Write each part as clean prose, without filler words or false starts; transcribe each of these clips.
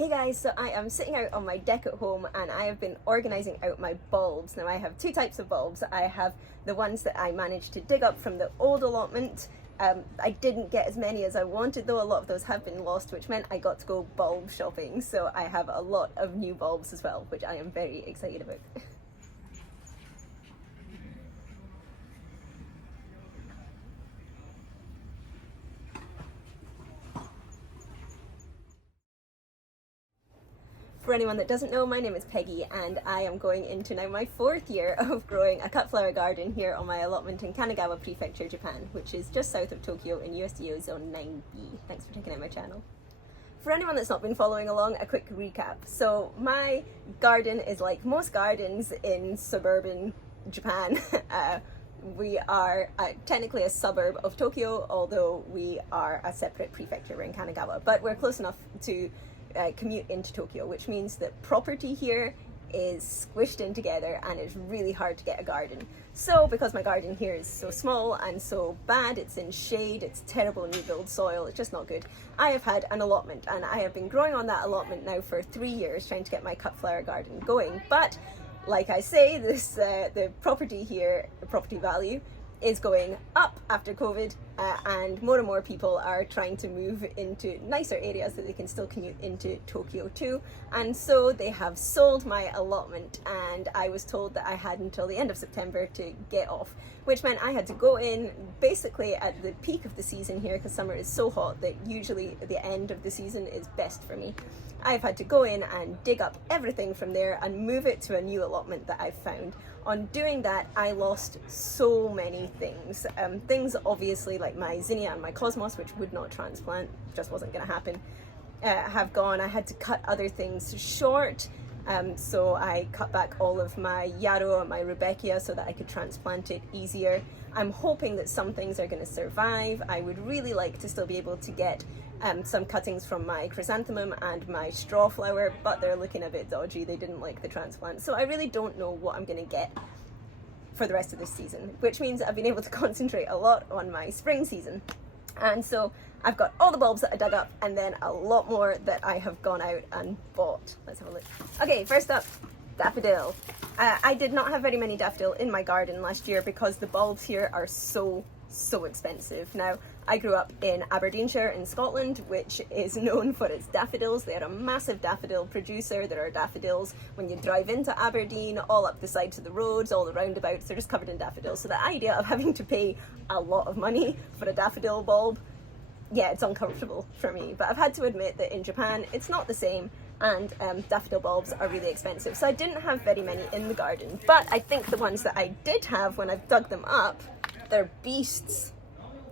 Hey guys, so I am sitting out on my deck at home and I have been organising out my bulbs. Now I have two types of bulbs. I have the ones that I managed to dig up from the old allotment. I didn't get as many as I wanted though, a lot of those have been lost, which meant I got to go bulb shopping. So I have a lot of new bulbs as well, which I am very excited about. For anyone that doesn't know, my name is Peggy and I am going into now my 4th year of growing a cut flower garden here on my allotment in Kanagawa Prefecture, Japan, which is just south of Tokyo in USDO Zone 9B. Thanks for checking out my channel. For anyone that's not been following along, a quick recap. So my garden is like most gardens in suburban Japan. We are technically a suburb of Tokyo, although we are a separate prefecture. We're in Kanagawa, but we're close enough to commute into Tokyo, which means that property here is squished in together and it's really hard to get a garden. So because my garden here is so small and so bad, it's in shade, it's terrible new build soil, it's just not good, I have had an allotment and I have been growing on that allotment now for 3 years trying to get my cut flower garden going. But like I say, this the property here, the property value is going up after COVID, and more people are trying to move into nicer areas so they can still commute into Tokyo too. And so they have sold my allotment and I was told that I had until the end of September to get off, which meant I had to go in basically at the peak of the season here, because summer is so hot that usually the end of the season is best for me. I've had to go in and dig up everything from there and move it to a new allotment that I've found. On doing that, I lost so many things. Things obviously like my zinnia and my cosmos, which would not transplant, just wasn't going to happen, have gone. I had to cut other things short. So I cut back all of my yarrow and my rudbeckia so that I could transplant it easier. I'm hoping that some things are going to survive. I would really like to still be able to get some cuttings from my chrysanthemum and my straw flower, but they're looking a bit dodgy. They didn't like the transplant. So I really don't know what I'm going to get for the rest of this season, which means I've been able to concentrate a lot on my spring season. And so I've got all the bulbs that I dug up and then a lot more that I have gone out and bought. Let's have a look. Okay, first up, daffodil. I did not have very many daffodil in my garden last year because the bulbs here are so expensive. Now, I grew up in Aberdeenshire in Scotland, which is known for its daffodils. They are a massive daffodil producer. There are daffodils when you drive into Aberdeen, all up the sides of the roads, all the roundabouts, they're just covered in daffodils. So the idea of having to pay a lot of money for a daffodil bulb, yeah, it's uncomfortable for me. But I've had to admit that in Japan, it's not the same, and daffodil bulbs are really expensive. So I didn't have very many in the garden, but I think the ones that I did have when I've dug them up, they're beasts.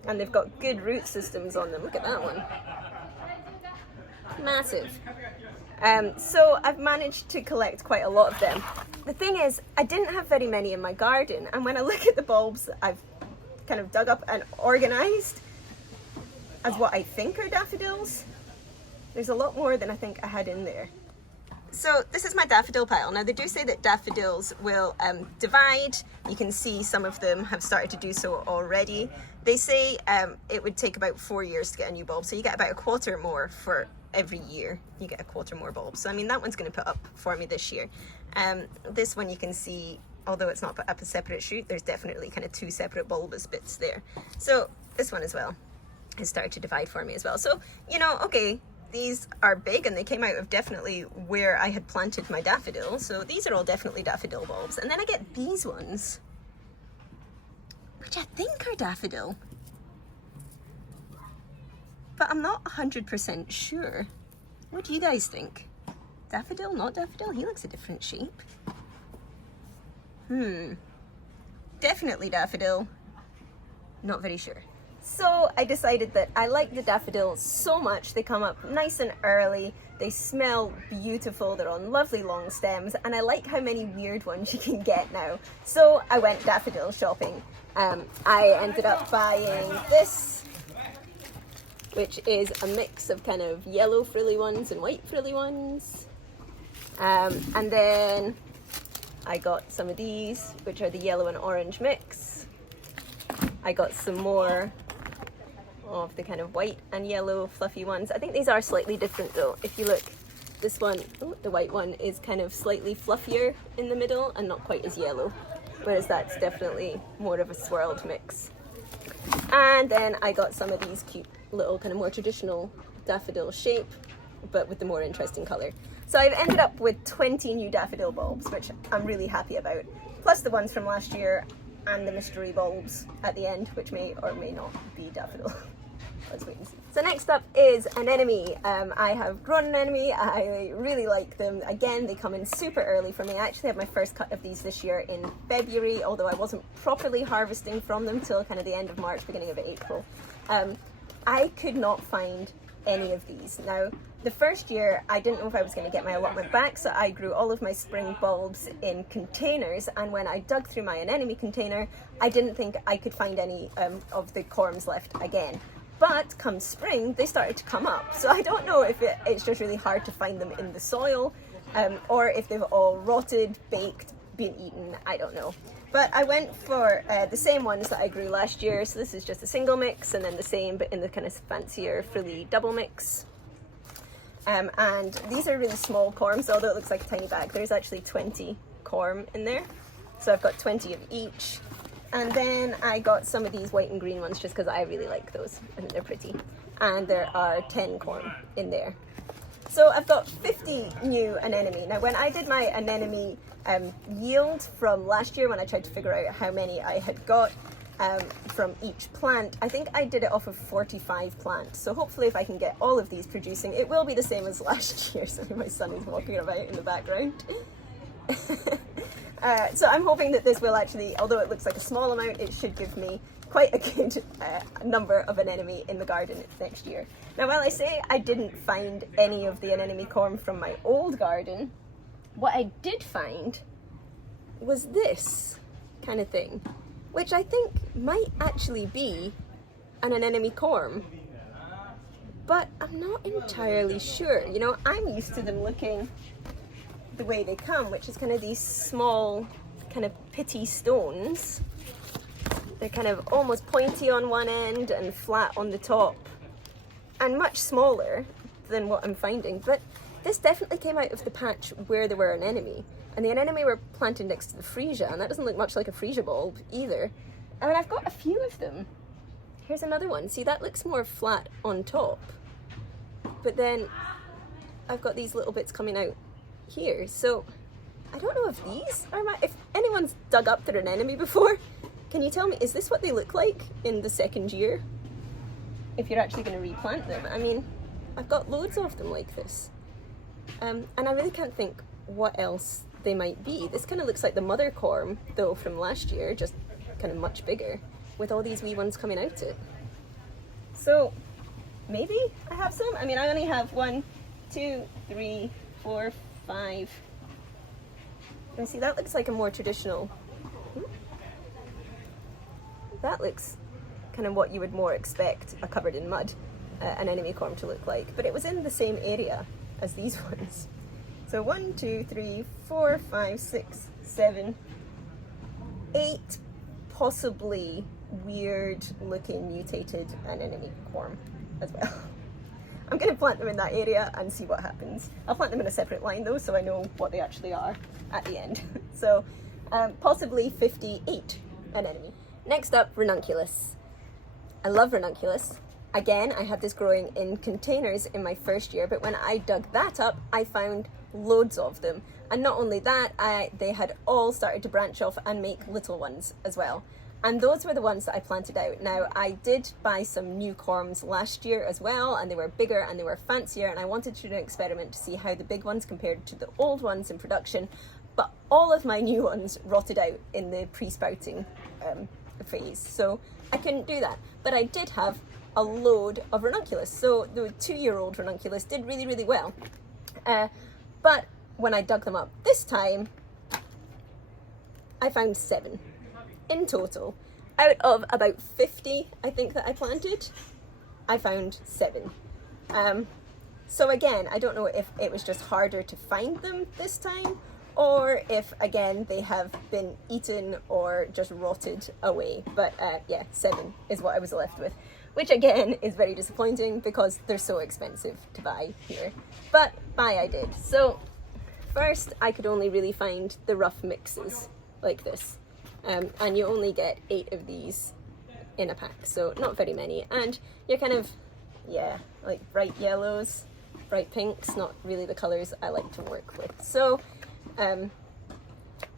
And they've got good root systems on them. Look at that one. Massive. So I've managed to collect quite a lot of them. The thing is, I didn't have very many in my garden, and when I look at the bulbs that I've kind of dug up and organised as what I think are daffodils, there's a lot more than I think I had in there. So this is my daffodil pile. Now they do say that daffodils will divide. You can see some of them have started to do so already. They say it would take about 4 years to get a new bulb. So you get about a quarter more for every year. You get a quarter more bulbs. So I mean, that one's going to put up for me this year. This one you can see, although it's not put up a separate shoot, there's definitely kind of 2 separate bulbous bits there. So this one as well has started to divide for me as well. So, you know, okay, these are big and they came out of definitely where I had planted my daffodil. So these are all definitely daffodil bulbs. And then I get these ones, which I think are daffodil, but I'm not 100% sure. What do you guys think? Daffodil, not daffodil? He looks a different shape. Definitely daffodil. Not very sure. So I decided that I like the daffodils so much. They come up nice and early. They smell beautiful. They're on lovely long stems. And I like how many weird ones you can get now. So I went daffodil shopping. I ended up buying this, which is a mix of kind of yellow frilly ones and white frilly ones. And then I got some of these, which are the yellow and orange mix. I got some more of the kind of white and yellow fluffy ones. I think these are slightly different though. If you look, This one, oh, the white one, is kind of slightly fluffier in the middle and not quite as yellow, whereas that's definitely more of a swirled mix. And then I got some of these cute little kind of more traditional daffodil shape, but with the more interesting colour. So I've ended up with 20 new daffodil bulbs, which I'm really happy about, plus the ones from last year and the mystery bulbs at the end, which may or may not be daffodil. Let's wait and see. So next up is anemone. I have grown an anemone. I really like them. Again, they come in super early for me. I actually had my first cut of these this year in February, although I wasn't properly harvesting from them till kind of the end of March, beginning of April. I could not find any of these. Now, the first year, I didn't know if I was going to get my allotment back, so I grew all of my spring bulbs in containers, and when I dug through my anemone container, I didn't think I could find any of the corms left again. But come spring, they started to come up. So I don't know if it's just really hard to find them in the soil, or if they've all rotted, baked, been eaten, I don't know. But I went for the same ones that I grew last year. So this is just a single mix, and then the same, but in the kind of fancier frilly double mix. And these are really small corms, although it looks like a tiny bag. There's actually 20 corm in there. So I've got 20 of each. And then I got some of these white and green ones just because I really like those. I think they're pretty. And there are 10 corm in there. So I've got 50 new anemone. Now when I did my anemone yield from last year, when I tried to figure out how many I had got from each plant, I think I did it off of 45 plants. So hopefully if I can get all of these producing, it will be the same as last year. So my son is walking about in the background. So I'm hoping that this will actually, although it looks like a small amount, it should give me quite a good number of anemone in the garden next year. Now, while I say I didn't find any of the anemone corm from my old garden, what I did find was this kind of thing, which I think might actually be an anemone corm, but I'm not entirely sure. You know, I'm used to them looking the way they come, which is kind of these small kind of pitty stones. They're kind of almost pointy on one end and flat on the top, and much smaller than what I'm finding. But this definitely came out of the patch where there were anemone, and the anemone were planted next to the freesia, and that doesn't look much like a freesia bulb either. And I've got a few of them. Here's another one. See, that looks more flat on top, but then I've got these little bits coming out here. So I don't know if these are if anyone's dug up their anemone before, can you tell me, is this what they look like in the second year if you're actually going to replant them? I mean, I've got loads of them like this, and I really can't think what else they might be. This kind of looks like the mother corm though from last year, just kind of much bigger with all these wee ones coming out it. So maybe I have some. I mean, I only have 1, 2, 3, 4, 5. And see, that looks like a more traditional. That looks kind of what you would more expect a covered in mud anemone corm to look like, but it was in the same area as these ones. So 1, 2, 3, 4, 5, 6, 7, 8 possibly weird looking mutated anemone corm as well. I'm going to plant them in that area and see what happens. I'll plant them in a separate line though, so I know what they actually are at the end. So possibly 58 anemone. Next up, ranunculus. I love ranunculus. Again, I had this growing in containers in my first year, but when I dug that up, I found loads of them. And not only that, they had all started to branch off and make little ones as well. And those were the ones that I planted out. Now, I did buy some new corms last year as well, and they were bigger and they were fancier, and I wanted to do an experiment to see how the big ones compared to the old ones in production, but all of my new ones rotted out in the pre-sprouting phase, so I couldn't do that. But I did have a load of ranunculus, so the 2-year-old ranunculus did really, really well. But when I dug them up this time, I found 7. In total, out of about 50, I think, that I planted, I found 7. So again, I don't know if it was just harder to find them this time, or if, again, they have been eaten or just rotted away. But yeah, 7 is what I was left with, which again is very disappointing because they're so expensive to buy here. But buy I did. So first I could only really find the rough mixes like this. And you only get 8 of these in a pack, so not very many. And you're kind of, yeah, like bright yellows, bright pinks, not really the colours I like to work with. So,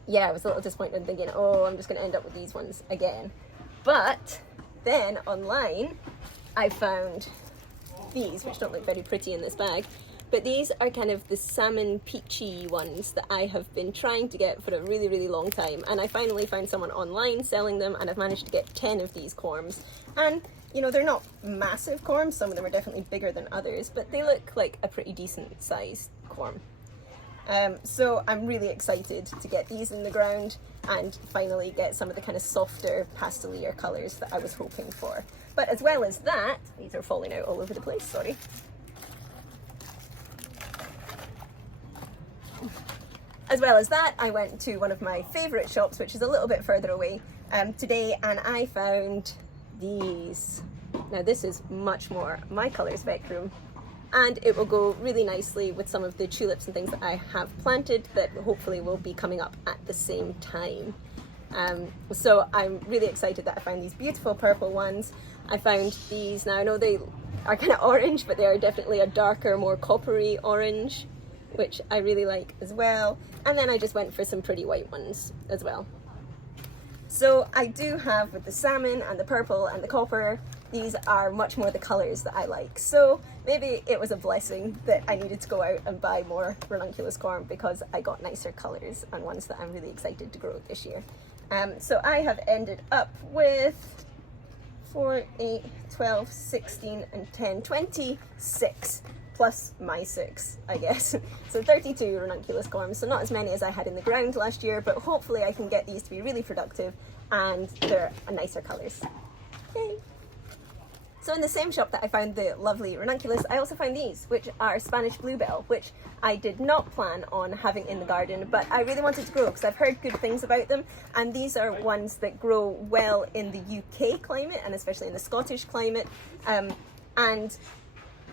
yeah, I was a little disappointed thinking, oh, I'm just going to end up with these ones again. But then online, I found these, which don't look very pretty in this bag. But these are kind of the salmon peachy ones that I have been trying to get for a really, really long time. And I finally found someone online selling them, and I've managed to get 10 of these corms. And, you know, they're not massive corms. Some of them are definitely bigger than others, but they look like a pretty decent sized corm. So I'm really excited to get these in the ground and finally get some of the kind of softer pastelier colours that I was hoping for. But as well as that, these are falling out all over the place, sorry. As well as that, I went to one of my favourite shops, which is a little bit further away today, and I found these. Now this is much more my colour spectrum, and it will go really nicely with some of the tulips and things that I have planted that hopefully will be coming up at the same time. So I'm really excited that I found these beautiful purple ones. I found these, now I know they are kind of orange, but they are definitely a darker, more coppery orange, which I really like as well. And then I just went for some pretty white ones as well. So I do have, with the salmon and the purple and the copper, these are much more the colours that I like. So maybe it was a blessing that I needed to go out and buy more ranunculus corm, because I got nicer colours and ones that I'm really excited to grow this year. So I have ended up with 4, 8, 12, 16 and 10, 26. Plus my 6, I guess. So 32 ranunculus corms, so not as many as I had in the ground last year, but hopefully I can get these to be really productive and they're nicer colours. Yay! So in the same shop that I found the lovely ranunculus, I also found these, which are Spanish bluebell, which I did not plan on having in the garden, but I really wanted to grow because I've heard good things about them, and these are ones that grow well in the UK climate and especially in the Scottish climate, and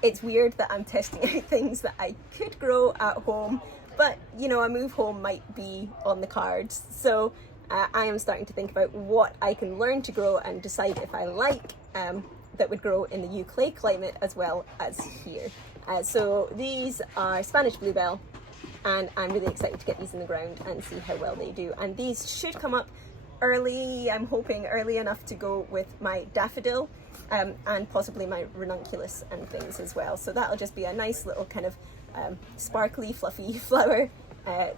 it's weird that I'm testing out things that I could grow at home, but you know, a move home might be on the cards. So I am starting to think about what I can learn to grow and decide if I like that would grow in the UK climate as well as here. So these are Spanish bluebell, and I'm really excited to get these in the ground and see how well they do. And these should come up early, I'm hoping early enough to go with my daffodil, and possibly my ranunculus and things as well. So that'll just be a nice little kind of sparkly, fluffy flower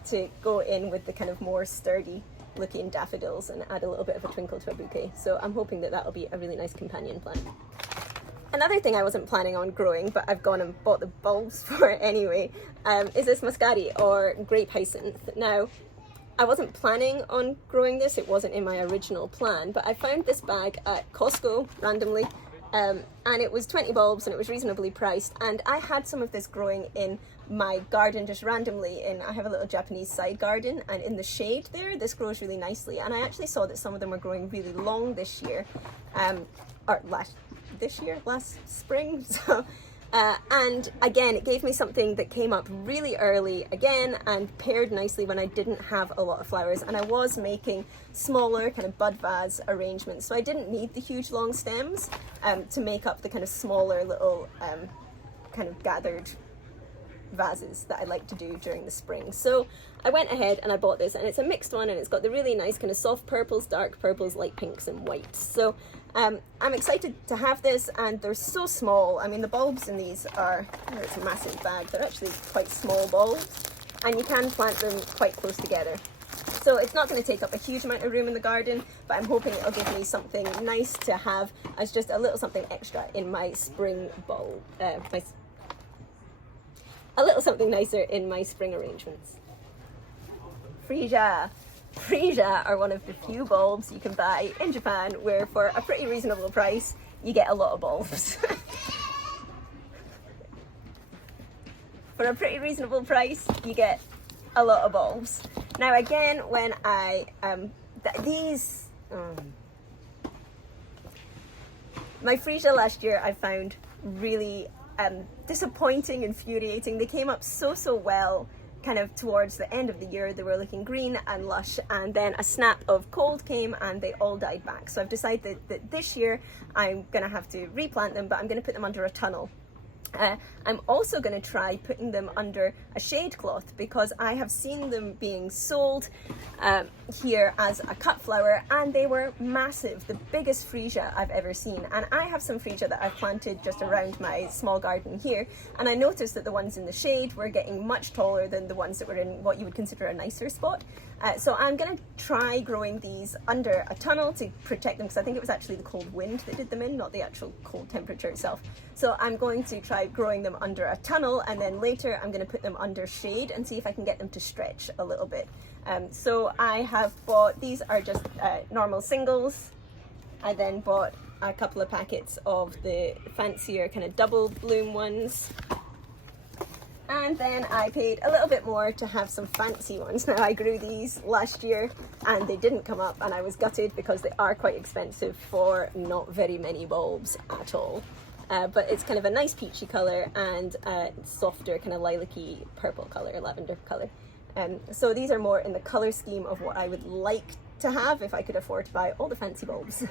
to go in with the kind of more sturdy looking daffodils and add a little bit of a twinkle to a bouquet. So I'm hoping that that'll be a really nice companion plant. Another thing I wasn't planning on growing, but I've gone and bought the bulbs for anyway, is this muscari, or grape hyacinth. Now, I wasn't planning on growing this, it wasn't in my original plan, but I found this bag at Costco randomly, and it was 20 bulbs and it was reasonably priced, and I had some of this growing in my garden just randomly. I have a little Japanese side garden, and in the shade there, this grows really nicely, and I actually saw that some of them were growing really long this year, or last spring. So and again, it gave me something that came up really early again and paired nicely when I didn't have a lot of flowers, and I was making smaller kind of bud vase arrangements, so I didn't need the huge long stems to make up the kind of smaller little kind of gathered vases that I like to do during the spring. So I went ahead and I bought this, and it's a mixed one, and it's got the really nice kind of soft purples, dark purples, light pinks and whites. So I'm excited to have this, and they're so small. I mean, the bulbs in these are, it's a massive bag, they're actually quite small bulbs, and you can plant them quite close together. So it's not going to take up a huge amount of room in the garden, but I'm hoping it'll give me something nice to have as just a little something extra in my spring bulb, a little something nicer in my spring arrangements. Freesia. Freesia are one of the few bulbs you can buy in Japan where for a pretty reasonable price you get a lot of bulbs. For a pretty reasonable price you get a lot of bulbs. Now again, when My freesia last year I found really disappointing, infuriating. They came up so well kind of towards the end of the year. They were looking green and lush, and then a snap of cold came and they all died back. So I've decided that this year I'm gonna have to replant them, but I'm gonna put them under a tunnel. I'm also going to try putting them under a shade cloth, because I have seen them being sold here as a cut flower, and they were massive, the biggest freesia I've ever seen. And I have some freesia that I've planted just around my small garden here, and I noticed that the ones in the shade were getting much taller than the ones that were in what you would consider a nicer spot. So I'm going to try growing these under a tunnel to protect them, because I think it was actually the cold wind that did them in, not the actual cold temperature itself. So I'm going to try growing them under a tunnel, and then later I'm going to put them under shade and see if I can get them to stretch a little bit. So I have bought, these are just normal singles. I then bought a couple of packets of the fancier kind of double bloom ones. And then I paid a little bit more to have some fancy ones. Now, I grew these last year and they didn't come up, and I was gutted because they are quite expensive for not very many bulbs at all. But it's kind of a nice peachy colour and softer kind of lilac-y purple colour, lavender colour. So these are more in the colour scheme of what I would like to have if I could afford to buy all the fancy bulbs.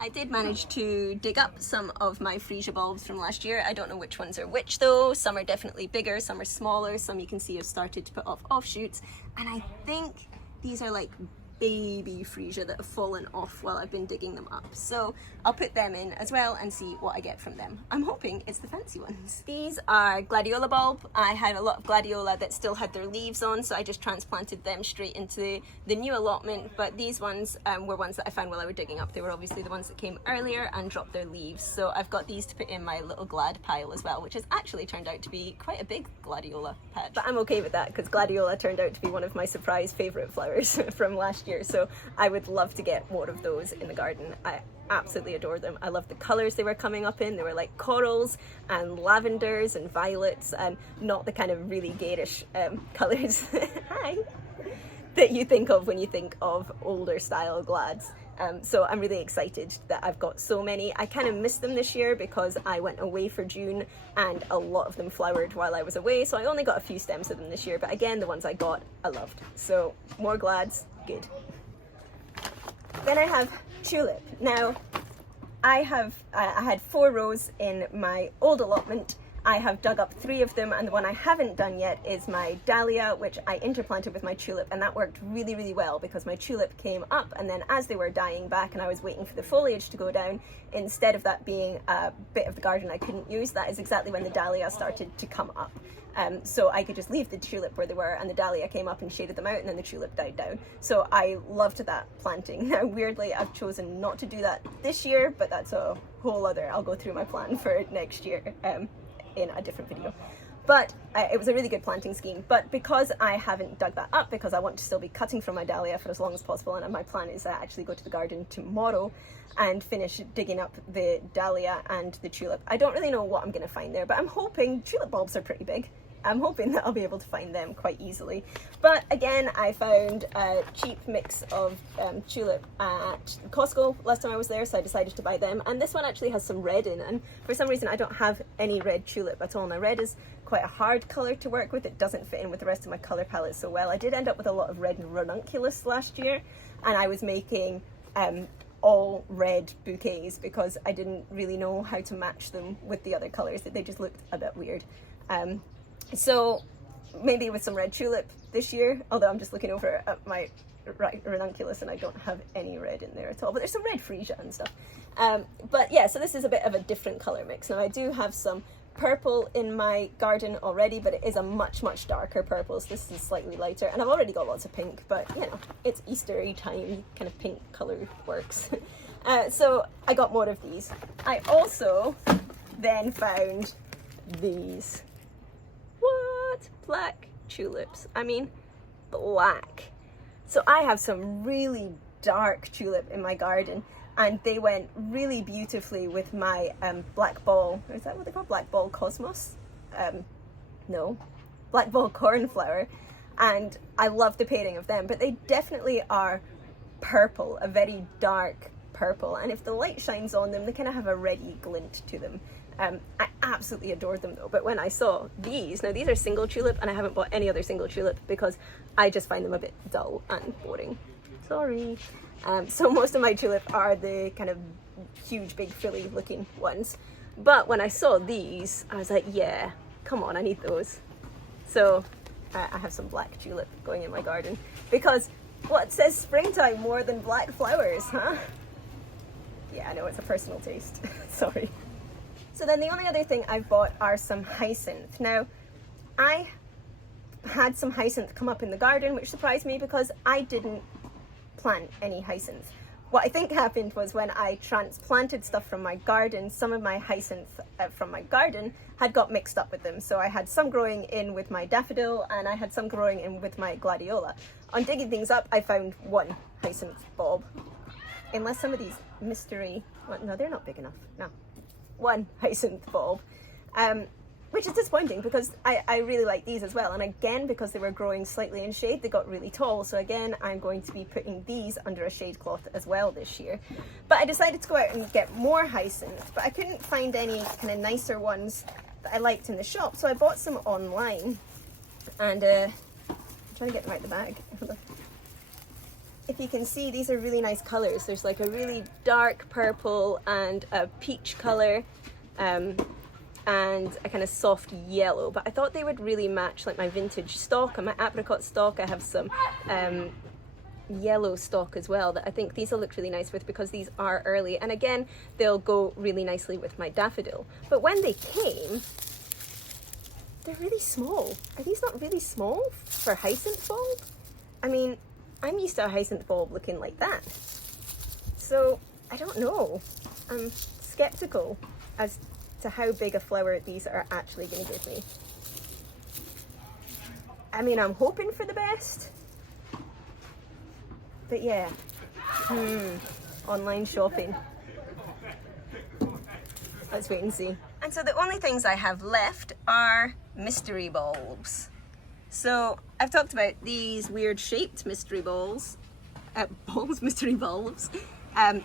I did manage to dig up some of my freesia bulbs from last year. I don't know which ones are which though. Some are definitely bigger, some are smaller, some you can see have started to put off offshoots. And I think these are like baby freesia that have fallen off while I've been digging them up. So I'll put them in as well and see what I get from them. I'm hoping it's the fancy ones. These are gladiola bulb. I had a lot of gladiola that still had their leaves on, so I just transplanted them straight into the new allotment. But these ones were ones that I found while I was digging up. They were obviously the ones that came earlier and dropped their leaves. So I've got these to put in my little glad pile as well, which has actually turned out to be quite a big gladiola patch. But I'm okay with that, because gladiola turned out to be one of my surprise favourite flowers from last year. So I would love to get more of those in the garden. I absolutely adore them. I love the colours they were coming up in. They were like corals and lavenders and violets, and not the kind of really garish colours hi, that you think of when you think of older style glads. So I'm really excited that I've got so many. I kind of missed them this year because I went away for June and a lot of them flowered while I was away, so I only got a few stems of them this year, but again, the ones I got I loved. So more glads, good. Then I have tulip. Now, I had 4 rows in my old allotment. I have dug up 3 of them, and the one I haven't done yet is my dahlia, which I interplanted with my tulip, and that worked really well, because my tulip came up, and then as they were dying back and I was waiting for the foliage to go down, instead of that being a bit of the garden I couldn't use, that is exactly when the dahlia started to come up. So I could just leave the tulip where they were, and the dahlia came up and shaded them out, and then the tulip died down. So I loved that planting. Now, weirdly, I've chosen not to do that this year, but that's a whole other, I'll go through my plan for next year in a different video. But it was a really good planting scheme. But because I haven't dug that up, because I want to still be cutting from my dahlia for as long as possible, and my plan is to actually go to the garden tomorrow and finish digging up the dahlia and the tulip. I don't really know what I'm going to find there, but I'm hoping, tulip bulbs are pretty big. I'm hoping that I'll be able to find them quite easily. But again, I found a cheap mix of tulip at Costco last time I was there, so I decided to buy them. And this one actually has some red in, and for some reason I don't have any red tulip at all. Now, red is quite a hard colour to work with. It doesn't fit in with the rest of my colour palette so well. I did end up with a lot of red ranunculus last year, and I was making all red bouquets because I didn't really know how to match them with the other colours. They just looked a bit weird. So maybe with some red tulip this year, although I'm just looking over at my ranunculus and I don't have any red in there at all, but there's some red freesia and stuff. But yeah, so this is a bit of a different colour mix. Now, I do have some purple in my garden already, but it is a much darker purple, so this is slightly lighter, and I've already got lots of pink, but you know, it's Eastery time, kind of pink colour works. So I got more of these. I also then found these. What? Black tulips. I mean, black. So I have some really dark tulip in my garden, and they went really beautifully with my black ball. Is that what they call black ball cosmos? No, black ball cornflower. And I love the pairing of them, but they definitely are purple, a very dark purple, and if the light shines on them, they kind of have a reddy glint to them. I absolutely adore them though, but when I saw these, now these are single tulip, and I haven't bought any other single tulip because I just find them a bit dull and boring. Sorry. So most of my tulip are the kind of huge, big, frilly looking ones. But when I saw these, I was like, yeah, come on, I need those. So I have some black tulip going in my garden because what says springtime more than black flowers, huh? Yeah, I know, it's a personal taste. Sorry. So then the only other thing I've bought are some hyacinth. Now, I had some hyacinth come up in the garden, which surprised me because I didn't plant any hyacinth. What I think happened was when I transplanted stuff from my garden, some of my hyacinth from my garden had got mixed up with them. So I had some growing in with my daffodil and I had some growing in with my gladiola. On digging things up, I found one hyacinth bulb. Unless some of these mystery, well, no, they're not big enough, no. One hyacinth bulb, which is disappointing because I really like these as well, and again, because they were growing slightly in shade, they got really tall. So again, I'm going to be putting these under a shade cloth as well this year. But I decided to go out and get more hyacinth, but I couldn't find any kind of nicer ones that I liked in the shop, so I bought some online, and I'm trying to get them out the bag. If you can see, these are really nice colors. There's like a really dark purple and a peach color, and a kind of soft yellow, but I thought they would really match like my vintage stock and my apricot stock. I have some yellow stock as well that I think these will look really nice with because these are early, and again, they'll go really nicely with my daffodil. But when they came, they're really small. Are these not really small for hyacinth bulb? I mean, I'm used to a hyacinth bulb looking like that. So I don't know. I'm skeptical as to how big a flower these are actually going to give me. I mean, I'm hoping for the best. But yeah, online shopping. Let's wait and see. And so the only things I have left are mystery bulbs. So I've talked about these weird shaped mystery mystery bulbs.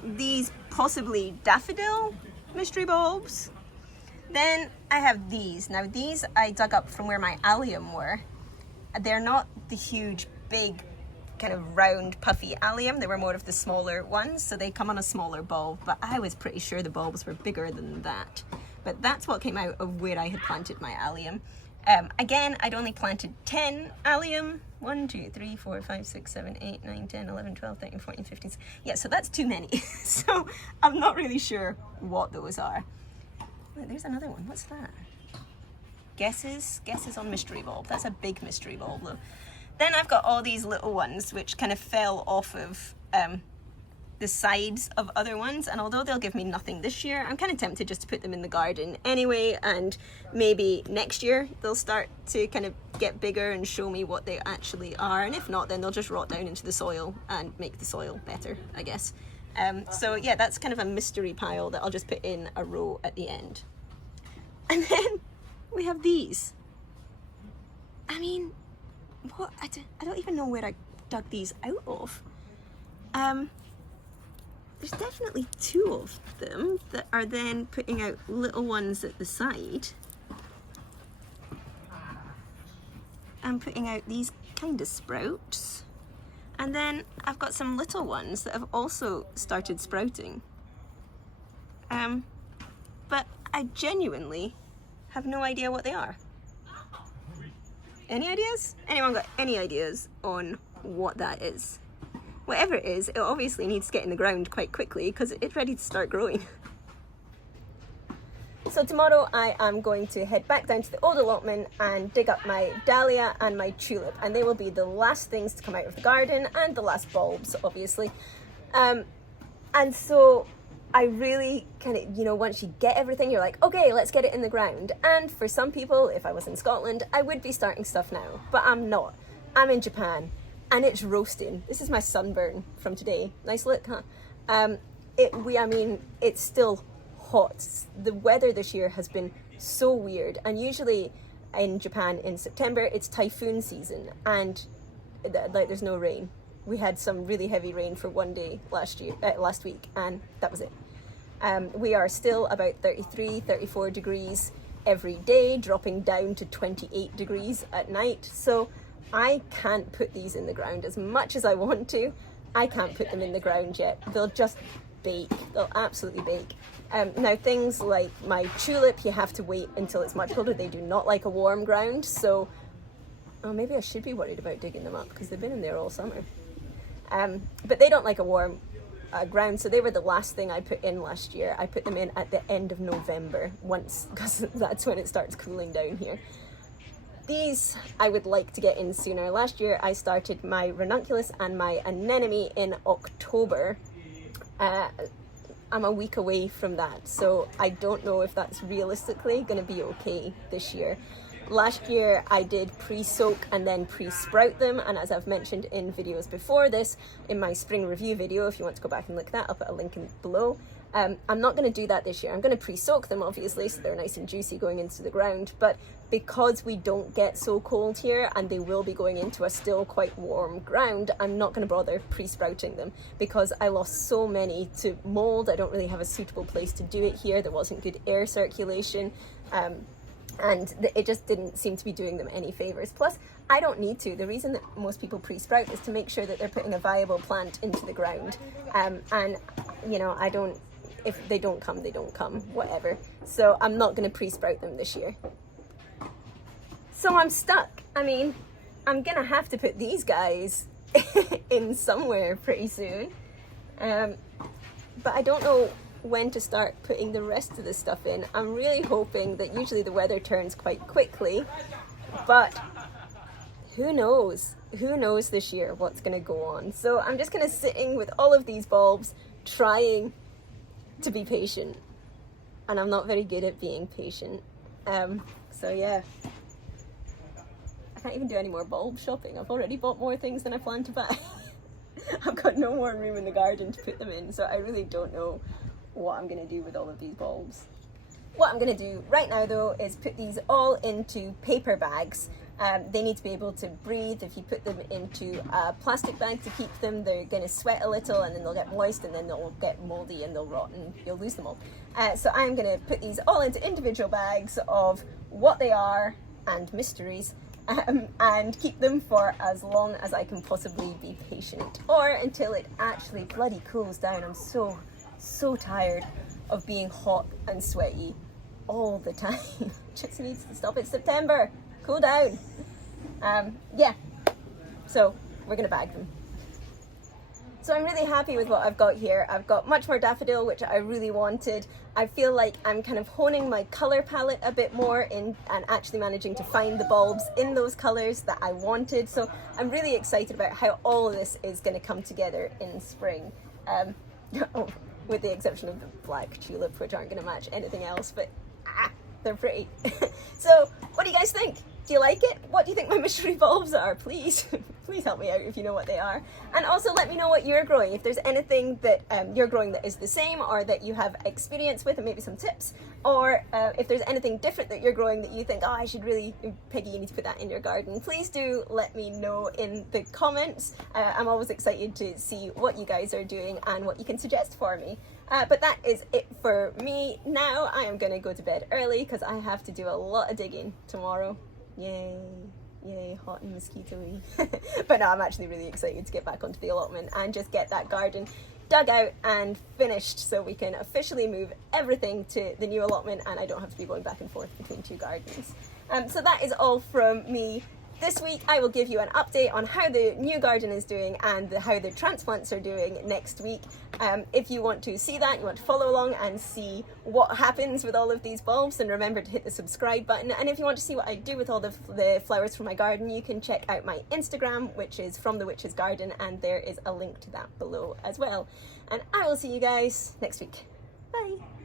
These possibly daffodil mystery bulbs. Then I have these. Now these I dug up from where my allium were. They're not the huge, big, kind of round, puffy allium. They were more of the smaller ones, so they come on a smaller bulb, but I was pretty sure the bulbs were bigger than that. But that's what came out of where I had planted my allium. Again, I'd only planted 10 allium. 1, 2, 3, 4, 5, 6, 7, 8, 9, 10, 11, 12, 13, 14, 15. Yeah, so that's too many. So I'm not really sure what those are. Wait, there's another one. What's that? Guesses on mystery bulb. That's a big mystery bulb though. Then I've got all these little ones which kind of fell off of the sides of other ones, and although they'll give me nothing this year, I'm kind of tempted just to put them in the garden anyway, and maybe next year they'll start to kind of get bigger and show me what they actually are, and if not, then they'll just rot down into the soil and make the soil better, I guess. So yeah, that's kind of a mystery pile that I'll just put in a row at the end. And then we have these. I mean, what? I don't even know where I dug these out of. There's definitely 2 of them that are then putting out little ones at the side. I'm putting out these kind of sprouts. And then I've got some little ones that have also started sprouting. But I genuinely have no idea what they are. Any ideas? Anyone got any ideas on what that is? Whatever it is, it obviously needs to get in the ground quite quickly because it's ready to start growing. So tomorrow I am going to head back down to the old allotment and dig up my dahlia and my tulip, and they will be the last things to come out of the garden and the last bulbs, obviously. And so I really kind of, you know, once you get everything, you're like, okay, let's get it in the ground. And for some people, if I was in Scotland, I would be starting stuff now, but I'm not. I'm in Japan. And it's roasting. This is my sunburn from today. Nice look, huh? I mean, it's still hot. The weather this year has been so weird. And usually in Japan in September, it's typhoon season. And like there's no rain. we had some really heavy rain for one day last week, and that was it. We are still about 33, 34 degrees every day, dropping down to 28 degrees at night. So I can't put these in the ground as much as I want to. I can't put them in the ground yet. They'll just bake. They'll absolutely bake. Now things like my tulip, you have to wait until it's much colder. They do not like a warm ground. So maybe I should be worried about digging them up because they've been in there all summer. But they don't like a warm ground, so they were the last thing I put in last year. I put them in at the end of November because that's when it starts cooling down here. These I would like to get in sooner. Last year I started my ranunculus and my anemone in October. I'm a week away from that, so I don't know if that's realistically going to be okay this year. Last year I did pre-soak and then pre-sprout them, and as I've mentioned in videos before this, in my spring review video, if you want to go back and look that, I'll put a link in below. I'm not going to do that this year. I'm going to pre-soak them, obviously, so they're nice and juicy going into the ground, but because we don't get so cold here and they will be going into a still quite warm ground, I'm not going to bother pre-sprouting them because I lost so many to mold. I don't really have a suitable place to do it here. There wasn't good air circulation. And it just didn't seem to be doing them any favors. Plus, I don't need to. The reason that most people pre-sprout is to make sure that they're putting a viable plant into the ground. And, you know, if they don't come, they don't come, whatever. So I'm not going to pre-sprout them this year. So I'm stuck. I mean, I'm going to have to put these guys in somewhere pretty soon. But I don't know when to start putting the rest of the stuff in. I'm really hoping that usually the weather turns quite quickly, but who knows? Who knows this year what's going to go on? So I'm just kind of sitting with all of these bulbs, trying to be patient, and I'm not very good at being patient. So yeah, I can't even do any more bulb shopping. I've already bought more things than I planned to buy. I've got no more room in the garden to put them in, so I really don't know what I'm going to do with all of these bulbs. What I'm going to do right now though is put these all into paper bags. They need to be able to breathe. If you put them into a plastic bag to keep them, they're going to sweat a little and then they'll get moist and then they'll get moldy and they'll rot and you'll lose them all. So I'm going to put these all into individual bags of what they are and mysteries, and keep them for as long as I can possibly be patient, or until it actually bloody cools down. I'm so tired of being hot and sweaty all the time. Just needs to stop. It's September. Cool down. Yeah, so we're gonna bag them. So I'm really happy with what I've got here. I've got much more daffodil, which I really wanted. I feel like I'm kind of honing my color palette a bit more and actually managing to find the bulbs in those colors that I wanted. So I'm really excited about how all of this is going to come together in spring. With the exception of the black tulip, which aren't going to match anything else, but they're pretty. So what do you guys think? Do you like it? What do you think my mystery bulbs are? Please, please help me out if you know what they are. And also let me know what you're growing. If there's anything that you're growing that is the same or that you have experience with and maybe some tips, or if there's anything different that you're growing that you think, oh, I should really, Peggy, you need to put that in your garden. Please do let me know in the comments. I'm always excited to see what you guys are doing and what you can suggest for me. But that is it for me now. I am going to go to bed early because I have to do a lot of digging tomorrow. Yay, hot and mosquito-y. But no, I'm actually really excited to get back onto the allotment and just get that garden dug out and finished so we can officially move everything to the new allotment and I don't have to be going back and forth between two gardens. So that is all from me. This week I will give you an update on how the new garden is doing and how the transplants are doing next week. If you want to see that, you want to follow along and see what happens with all of these bulbs, then remember to hit the subscribe button. And if you want to see what I do with all the flowers from my garden, you can check out my Instagram, which is From the Witch's Garden, and there is a link to that below as well. And I will see you guys next week. Bye!